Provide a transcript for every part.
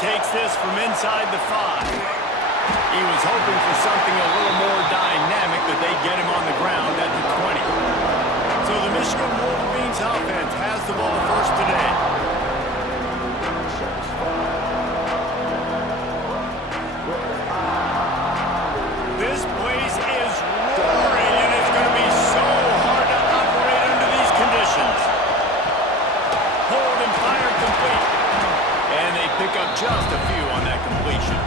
takes this from inside the 5. He was hoping for something a little more dynamic, but they get him on the ground at the 20. So the Michigan Wolverines offense has the ball first today. This place is roaring, and it's going to be so hard to operate under these conditions. Hold and fire complete. And they pick up just a few on that completion.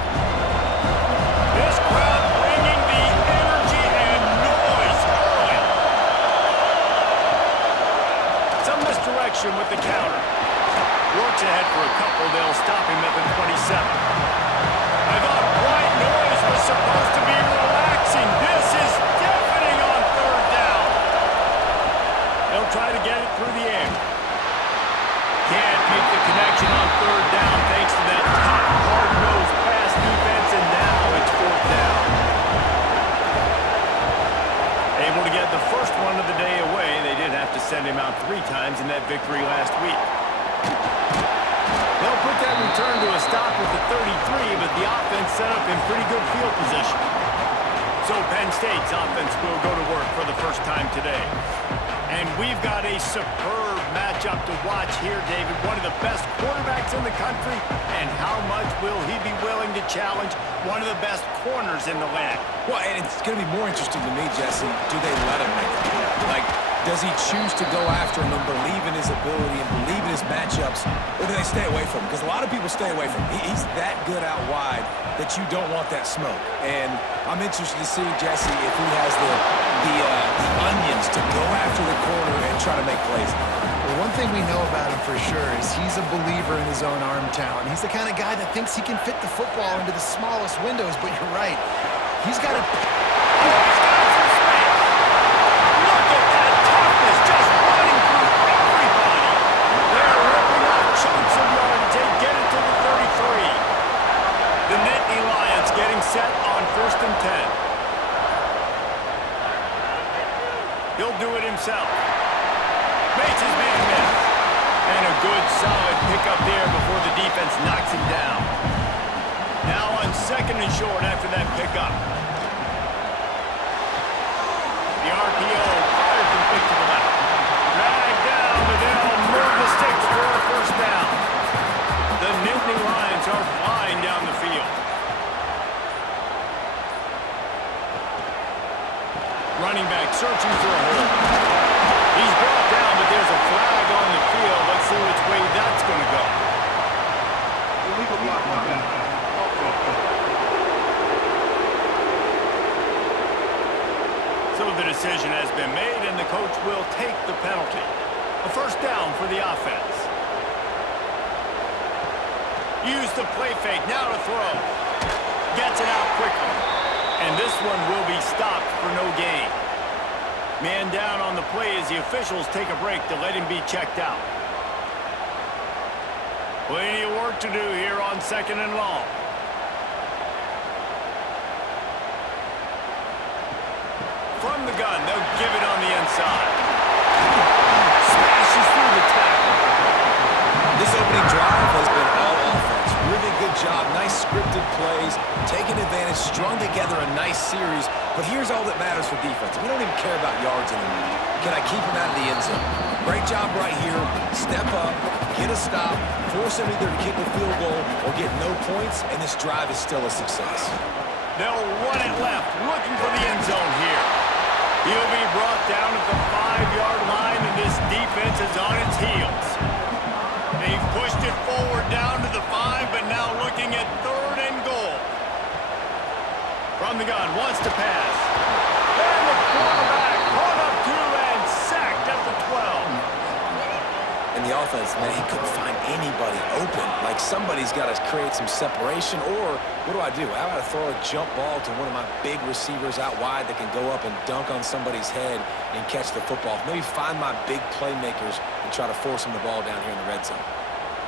This crowd bringing the energy and noise early. Some misdirection with the counter. Works ahead for a couple. They'll stop him at the 27. I thought white noise was supposed to be relaxing. This is deafening on 3rd down. They'll try to get it through the air. Can't make the connection on 3rd down thanks to that top hard-nosed pass defense, and now it's 4th down. Able to get the first one of the day away. They did have to send him out 3 times in that victory last week. They'll put that return to a stop with the 33, but the offense set up in pretty good field position. So Penn State's offense will go to work for the first time today. And we've got a superb matchup to watch here, David. One of the best quarterbacks in the country, and how much will he be willing to challenge one of the best corners in the land? Well, and it's going to be more interesting to me, Jesse, do they let him make the play? Like, does he choose to go after him and believe in his ability and believe in his matchups, or do they stay away from him? Because a lot of people stay away from him. He's that good out wide that you don't want that smoke. And I'm interested to see, Jesse, if he has the onions to go after the corner and try to make plays. Well, one thing we know about him for sure is he's a believer in his own arm talent. He's the kind of guy that thinks he can fit the football into the smallest windows, but you're right. He's got to... Set on 1st and 10. He'll do it himself. Makes his man miss. And a good solid pickup there before the defense knocks him down. Now on 2nd and short after that pickup. The RPO fired from quick to the left. Dragged down, but they'll move the sticks for a 1st down. The Nittany Lions are flying down the field. Running back searching for a hole. He's brought down, but there's a flag on the field. Let's see which way that's going to go. Illegal block on that. So the decision has been made, and the coach will take the penalty. A 1st down for the offense. Use the play fake, now to throw. Gets it out quickly. And this one will be stopped for no gain. Man down on the play as the officials take a break to let him be checked out. Plenty of work to do here on 2nd and long. From the gun, they'll give it on the inside. Smashes through the tackle. This opening drive has been all offense. Really good job. Nice scripted plays. Taking advantage. Strung together a nice series. But here's all that matters for defense. We don't even care about yards anymore. Can I keep him out of the end zone? Great job right here. Step up. Get a stop. Force him either to kick a field goal or get no points. And this drive is still a success. They'll run it left. Looking for the end zone here. He'll be brought down at the 5-yard line, and this defense is on its heels. They've pushed it forward down to the 5, but now looking at 3rd and goal. From the gun, wants to pass. And the quarterback caught up to and sacked at the 12. And the offense, man, he couldn't find anybody open. Like, somebody's got to create some separation, or what do I do? How about I throw a jump ball to one of my big receivers out wide that can go up and dunk on somebody's head and catch the football? Maybe find my big playmakers and try to force them the ball down here in the red zone.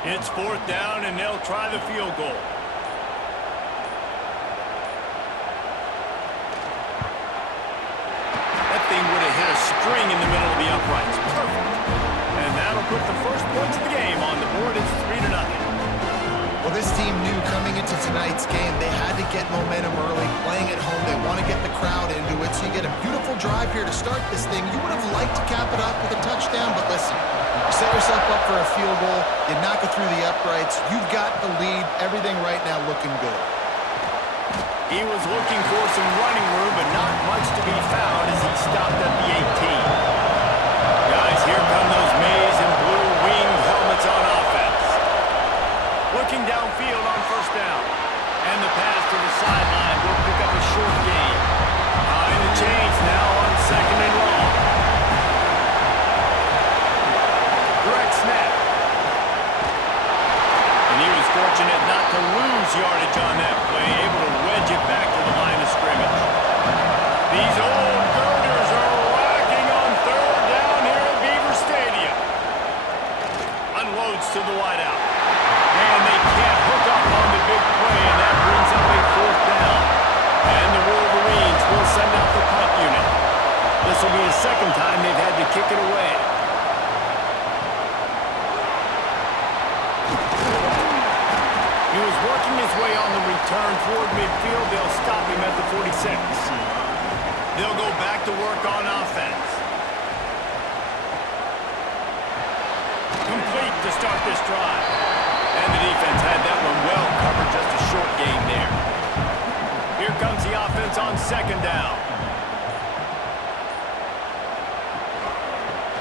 It's 4th down, and they'll try the field goal. That thing would have hit a string in the middle of the uprights. Perfect. And that'll put the first points of the game on the board. It's 3-0. Well, this team knew you to tonight's game. They had to get momentum early, playing at home. They want to get the crowd into it, so you get a beautiful drive here to start this thing. You would have liked to cap it off with a touchdown, but listen, you set yourself up for a field goal, you knock it through the uprights, you've got the lead, everything right now looking good. He was looking for some running room, but not much to be found as he stopped at the 18. Guys, here come those maize and blue winged helmets on offense. Looking downfield on first down. And the pass to the sideline will pick up a short gain. In the chains now on second and long. Direct snap. And he was fortunate not to lose yardage on that play, able to wedge it back to the line of scrimmage. These old girders are rocking on third down here at Beaver Stadium. Unloads to the wideout. And they can't hook up on the big play, and that brings up a fourth down. And the Wolverines will send out the punt unit. This will be the second time they've had to kick it away. He was working his way on the return toward midfield. They'll stop him at the 46. They'll go back to work on offense. Complete to start this drive. And the defense had that one well covered, just a short gain there. Here comes the offense on second down.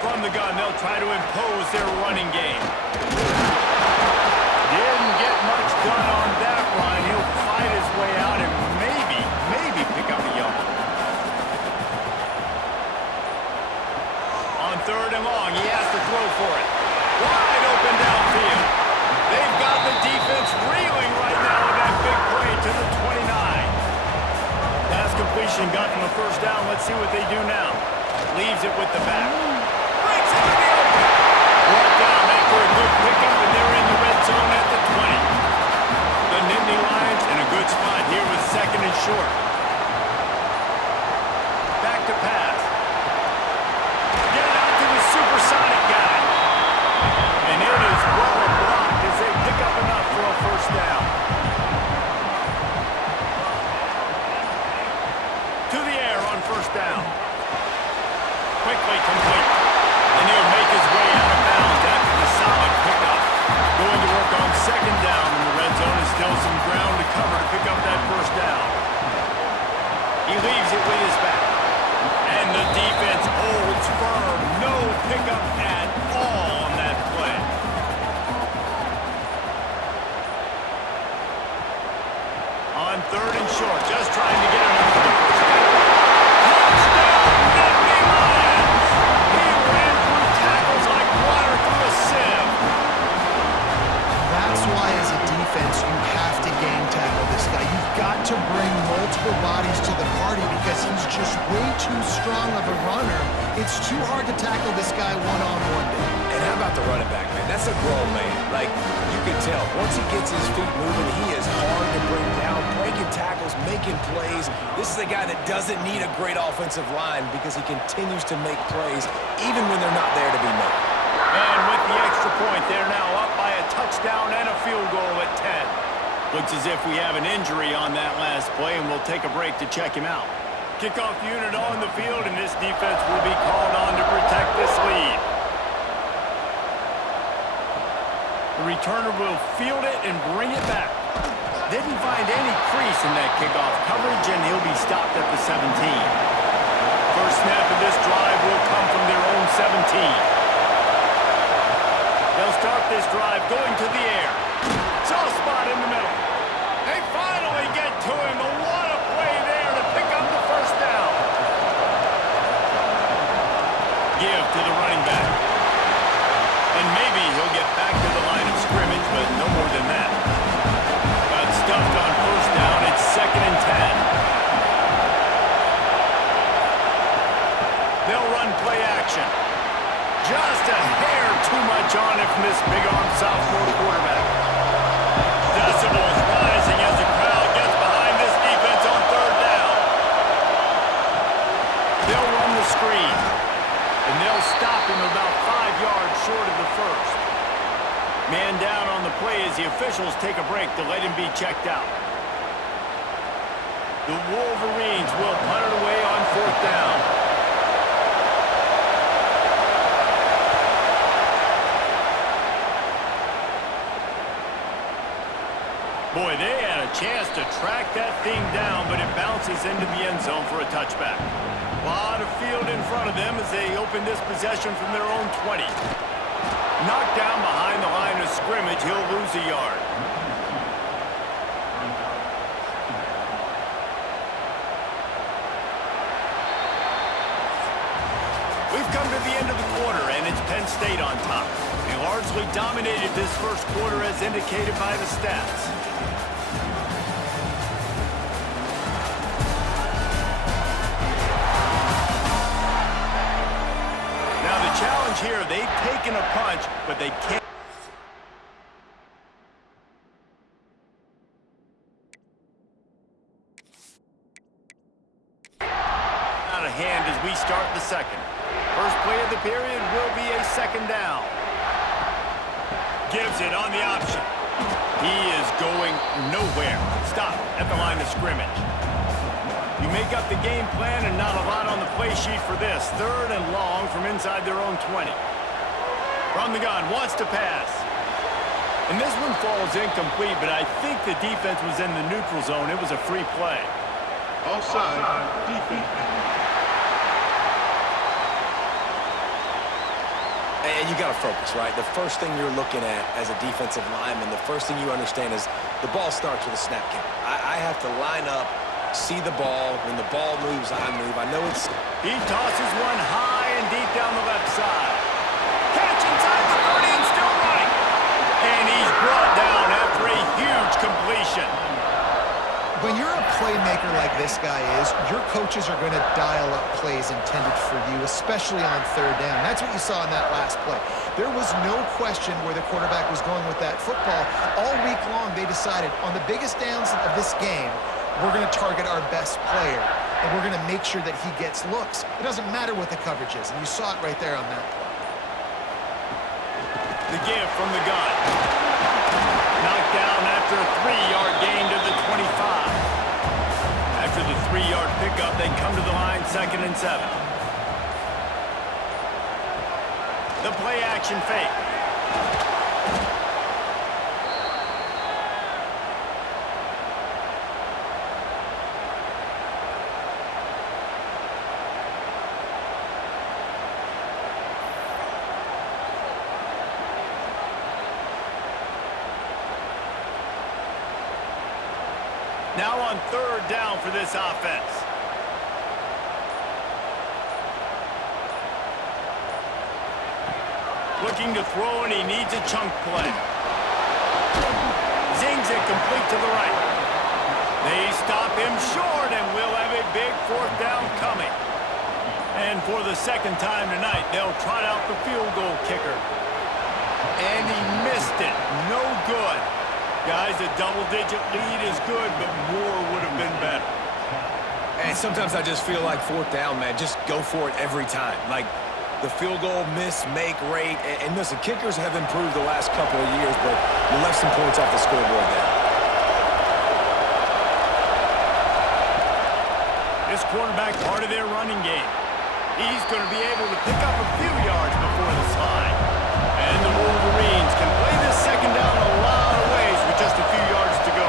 From the gun, they'll try to impose their running game. Didn't get much done on that run. He'll fight his way out and maybe pick up a yard. On third and long, he has to throw for it. Wide open downfield. They've got the defense reeling right now with that big play to the 29. Pass completion got them a first down. Let's see what they do now. Leaves it with the back. Breaks it in the open. Brought down after a good pickup, and they're in the red zone at the 20. The Nittany Lions in a good spot here with second and short. Back to pass. Get it out to the supersonic guy. And it is well blocked as they pick up enough for a first down. To the air on first down. Quickly complete. And he'll make his way out of bounds after the solid pickup. Going to work on second down in the red zone. Is still some ground to cover to pick up that first down. He leaves it with his back. And the defense holds firm. No pickup at all on that play. On third and short, just trying to get enough for the first down. Touchdown, Nittany Lions! He ran through tackles like water through a sieve. That's why, as a defense, you have to gang tackle this guy. You've got to bring multiple bodies to the party because he's just way too strong of a runner. It's too hard to tackle this guy one-on-one. And how about the running back, man? That's a grown man. Like, you can tell, once he gets his feet moving, he is hard to bring down, breaking tackles, making plays. This is a guy that doesn't need a great offensive line because he continues to make plays even when they're not there to be made. And with the extra point, they're now up by a touchdown and a field goal at 10. Looks as if we have an injury on that last play, and we'll take a break to check him out. Kickoff unit on the field, and this defense will be called on to protect this lead. The returner will field it and bring it back. Didn't find any crease in that kickoff coverage, and he'll be stopped at the 17. First snap of this drive will come from their own 17. They'll start this drive going to the air. Soft spot in the middle. They finally get to him, but what a play there to pick up the first down. Give to the running back. And maybe he'll get back to the line of scrimmage, but no more than that. Got stuffed on first down. It's second and 10. They'll run play action. Just a hair too much on it from this big-arm sophomore Man down on the play as the officials take a break to let him be checked out. The Wolverines will punt it away on 4th down. Boy, they had a chance to track that thing down, but it bounces into the end zone for a touchback. A lot of field in front of them as they open this possession from their own 20. Knocked down behind the line of scrimmage, he'll lose a yard. We've come to the end of the quarter, and it's Penn State on top. They largely dominated this first quarter as indicated by the stats. Now the challenge here, they've taken a punch, but they can't. Out of hand as we start the second. First play of the period will be a 2nd down. Gives it on the option. He is going nowhere. Stop at the line of scrimmage. You make up the game plan and not a lot on the play sheet for this. 3rd and long from inside their own 20. From the gun, wants to pass. And this one falls incomplete, but I think the defense was in the neutral zone. It was a free play. Offside, defense. And you got to focus, right? The first thing you're looking at as a defensive lineman, the first thing you understand is the ball starts with a snap count. I have to line up, see the ball. When the ball moves, I move. I know it's... He tosses one high and deep down the left side. Catch inside the 30 and still running. And he's brought down after a huge completion. When you're a playmaker like this guy is, your coaches are going to dial up plays intended for you, especially on 3rd down. That's what you saw in that last play. There was no question where the quarterback was going with that football. All week long, they decided on the biggest downs of this game, we're going to target our best player, and we're going to make sure that he gets looks. It doesn't matter what the coverage is, and you saw it right there on that play. The give from the gun. Knocked down after a 3-yard gain to the 25. After the 3-yard pickup, they come to the line 2nd and 7. The play action fake. Now on 3rd down for this offense. Looking to throw, and he needs a chunk play. Zings it complete to the right. They stop him short, and we'll have a big 4th down coming. And for the 2nd time tonight, they'll trot out the field goal kicker. And he missed it. No good. Guys, a double-digit lead is good, but more would have been better. And sometimes I just feel like 4th down, man, just go for it every time. Like the field goal miss-make rate. And listen, kickers have improved the last couple of years, but you left some points off the scoreboard there. This quarterback, part of their running game. He's going to be able to pick up a few yards before the slide. And the Wolverines can play this 2nd down a lot of ways with just a few yards to go.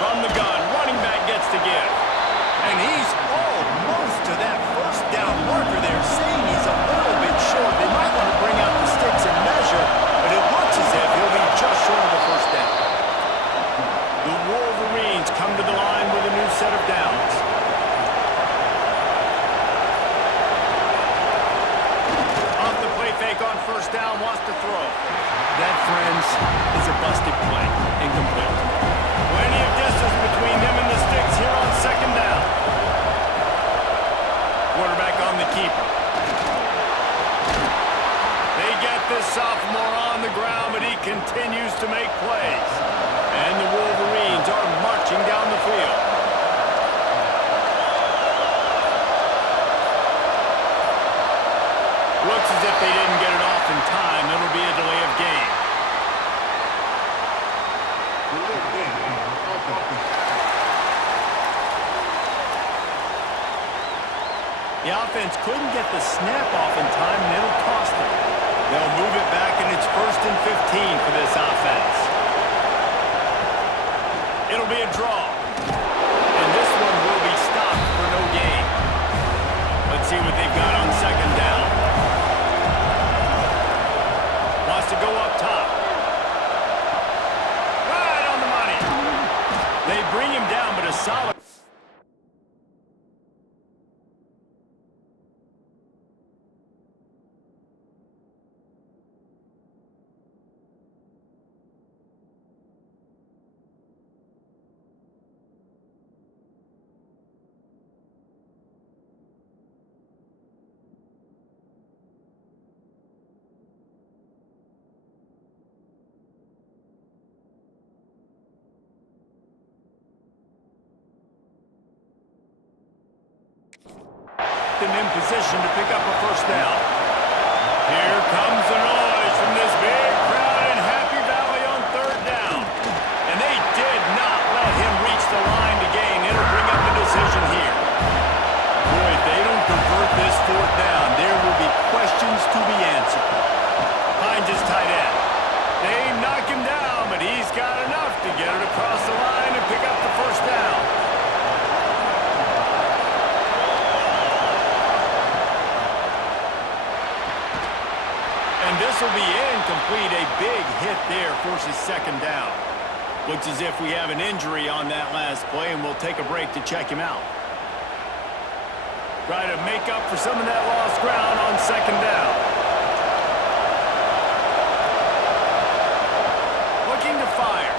From the gun, running back gets to give. And he's almost to that 1st down marker there, saying he's a little bit short. They might want to bring out the sticks and measure, but it looks as if he'll be just short of the 1st down. The Wolverines come to the line with a new set of downs. Off the play fake on 1st down, wants to throw. That, friends, is a busted play. Incomplete. Plenty of distance between them and the sticks here on 2nd down. Quarterback on the keeper. They get this sophomore on the ground, but he continues to make plays. And the Wolverines are marching down the field. Looks as if they didn't get it off in time. It'll be a delay of game. offense couldn't get the snap off in time, and it'll cost them. They'll move it back, and it's 1st and 15 for this offense. It'll be a draw. And this one will be stopped for no gain. Let's see what they've got on 2nd down. Wants to go up top. Right on the money. They bring him down, but a solid... in position to pick up a 1st down. Here comes the noise from this big crowd in Happy Valley on 3rd down. And they did not let him reach the line to gain. It'll bring up a decision here. Boy, if they don't convert this 4th down, there will be questions to be answered. Finds his tight end. They knock him down, but he's got enough to get it across the line and pick up the 1st down. This will be incomplete. A big hit there forces 2nd down. Looks as if we have an injury on that last play, and we'll take a break to check him out. Try to make up for some of that lost ground on 2nd down. Looking to fire.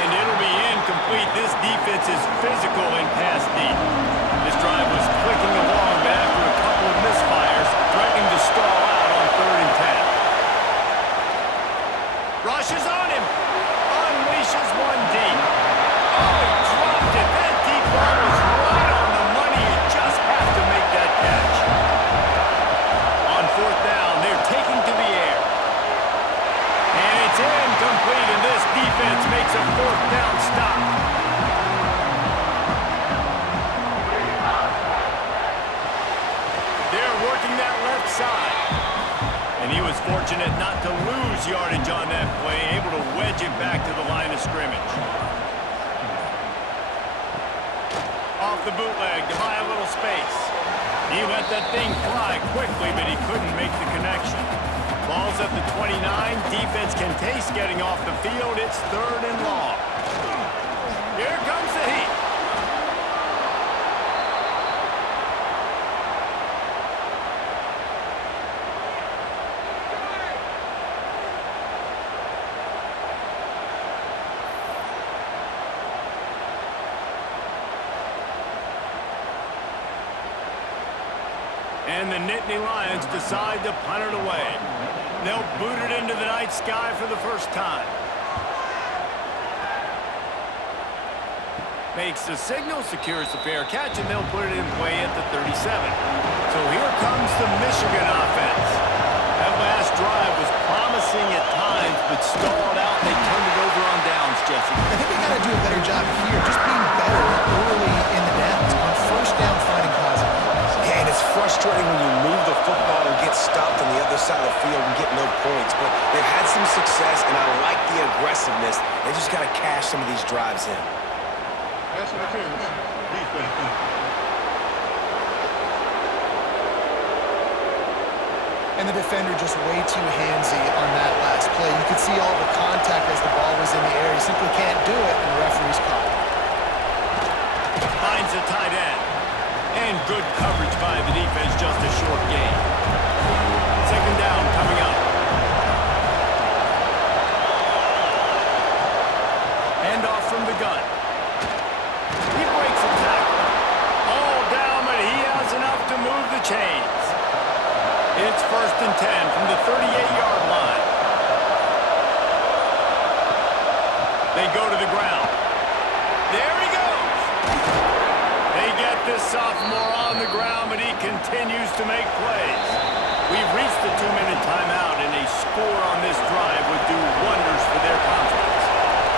And it'll be incomplete. This defense is physical and pass deep. This drive was clicking along, but after a couple of misfires, threatening to stall out on 3rd and 10. Rushes on him. Unleashes one deep. Oh, he dropped it. That deep ball was right on the money. You just have to make that catch. On 4th down, they're taking to the air. And it's incomplete, and this defense makes a 4th down stop. They're working that left side. And he was fortunate not to lose yardage on that play, able to wedge it back to the line of scrimmage. Off the bootleg to buy a little space. He let that thing fly quickly, but he couldn't make the connection. Ball's at the 29. Defense can taste getting off the field. It's 3rd and long. Here comes the heat. And the Nittany Lions decide to punt it away. They'll boot it into the night sky for the 1st time. Makes the signal, secures the fair catch, and they'll put it in play at the 37. So here comes the Michigan offense. That last drive was promising at times, but stalled out, and they turned it over on downs, Jesse. I think they got to do a better job here, just being better early in the downs. On 1st down, finding positive. Yeah, and it's frustrating when you move the football and get stopped on the other side of the field and get no points. But they've had some success, and I like the aggressiveness. They just got to cash some of these drives in. Pass interference. Defense. And the defender just way too handsy on that last play. You could see all the contact as the ball was in the air. He simply can't do it, and the referee's caught it. Finds a tight end. And good coverage by the defense, just a short gain. 2nd down coming up. Hand off from the gun. He breaks a tackle. All down, but he has enough to move the chains. It's 1st and 10 from the 38-yard line. They go to the ground. There he goes. They get this sophomore on the ground, but he continues to make plays. We've reached the 2-minute timeout, and a score on this drive would do wonders for their confidence.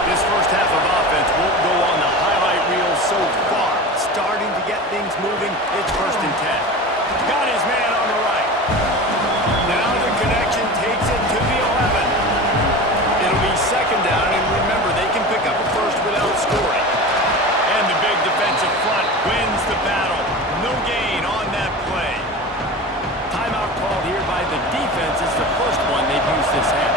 This 1st half of offense won't go on the highlight reel so far. Starting to get things moving, It's 1st and 10. Got his man on the right. Now the connection takes it to the 11. It'll be 2nd down, and remember, they can pick up a first without scoring. And the big defensive front wins the battle. No gain on that play. Timeout called here by the defense. It's the first one they've used this half.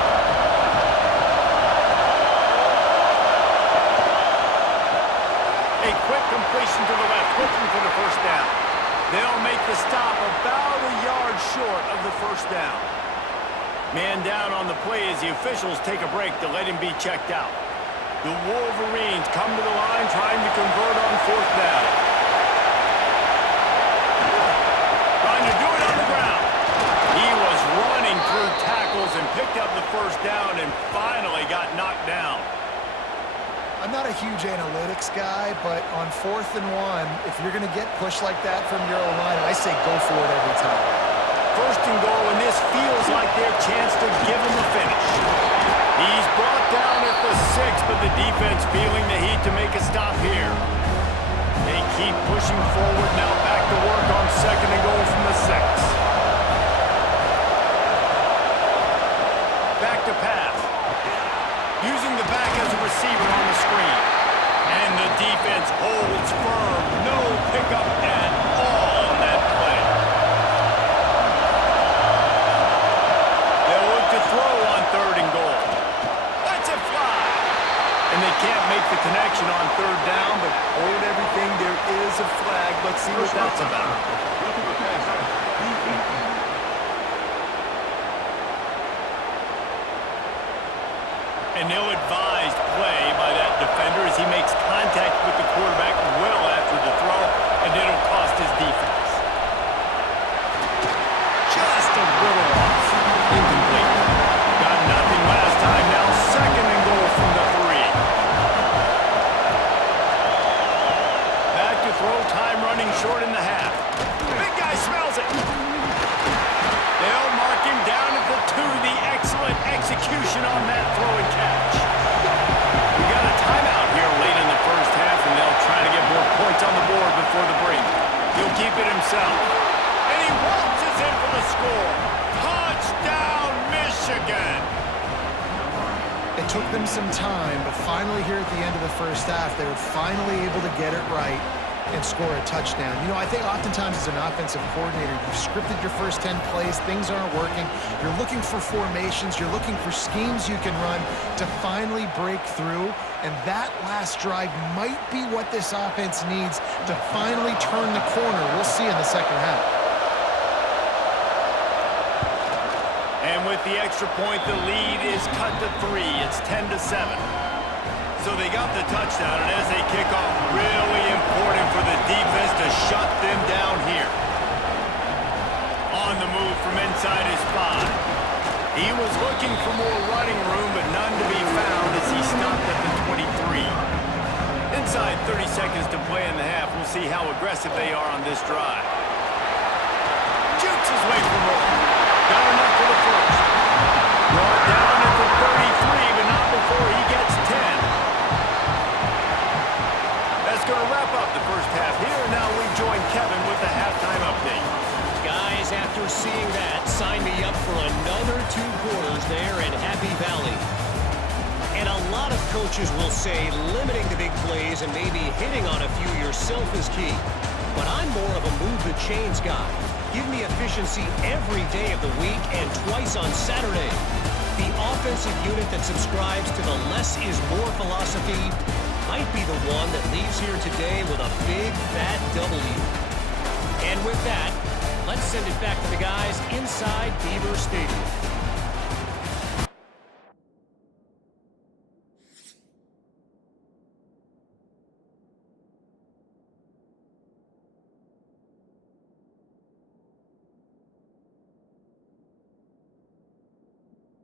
A quick completion to the left, looking for the 1st down. They'll make the stop about a yard short of the 1st down. Man down on the play as the officials take a break to let him be checked out. The Wolverines come to the line trying to convert on 4th down. Trying to do it on the ground. He was running through tackles and picked up the 1st down and finally got knocked down. I'm not a huge analytics guy, but on 4th and 1, if you're going to get pushed like that from your own line, I say go for it every time. 1st and goal, and this feels like their chance to give him a finish. He's brought down at the 6, but the defense feeling the heat to make a stop here. They keep pushing forward, now back to work on 2nd and goal from the 6. Back to pass. Using the back as a receiver on the screen. And the defense holds firm. No pickup at all on that play. They'll look to throw on 3rd and goal. Let's it fly. And they can't make the connection on 3rd down, but hold everything. There is a flag. Let's see what that's about. An ill-advised play by that defender as he makes contact with the quarterback well after the throw, and it'll cost his defense. Just a little off. Incomplete. Got nothing last time. Now 2nd and goal from the 3. Back to throw. Time running short in the half. Big guy smells it. They'll mark him down at the 2. The excellent execution on that throw and catch. We got a timeout here late in the 1st half, and they'll try to get more points on the board before the break. He'll keep it himself. And he waltzes in for the score. Touchdown, Michigan! It took them some time, but finally here at the end of the 1st half, they were finally able to get it right and score a touchdown. You know, I think oftentimes as an offensive coordinator, you've scripted your first 10 plays, things aren't working, you're looking for formations, you're looking for schemes you can run to finally break through, and that last drive might be what this offense needs to finally turn the corner. We'll see in the 2nd half. And with the extra point, the lead is cut to 3. It's 10-7. So they got the touchdown, and as they kick off, really important for the defense to shut them down here. On the move from inside his 5. He was looking for more running room, but none to be found as he stopped at the 23. Inside 30 seconds to play in the half. We'll see how aggressive they are on this drive. Jukes his way for more. Got enough for the 1st. Brought down at the 33, but not before he gets 10. That's going to wrap up the 1st half here. Now we join Kevin with the halftime update. Guys, after seeing that, sign me up for another 2 quarters there in Happy Valley. And a lot of coaches will say limiting the big plays and maybe hitting on a few yourself is key. But I'm more of a move the chains guy. Give me efficiency every day of the week and twice on Saturday. The offensive unit that subscribes to the less is more philosophy might be the one that leaves here today with a big fat W. And with that, let's send it back to the guys inside Beaver Stadium.